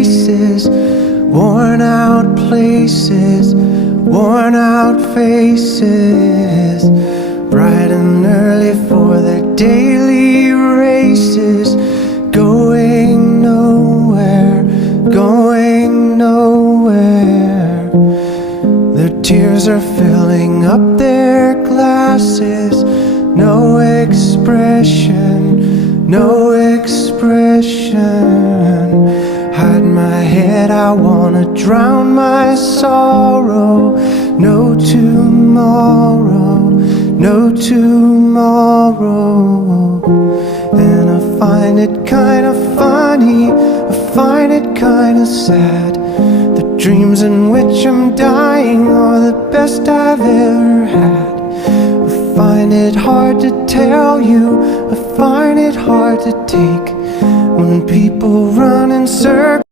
faces, worn out places, worn out faces, bright and early for their daily races, going nowhere, going nowhere. Their tears are filling up their glasses, no expression, no expression. Hide my head, I wanna drown my sorrow. No tomorrow, no tomorrow. And I find it kinda funny, I find it kinda sad. The dreams in which I'm dying are the best I've ever had. I find it hard to tell you, I find it hard to take when people run in circles.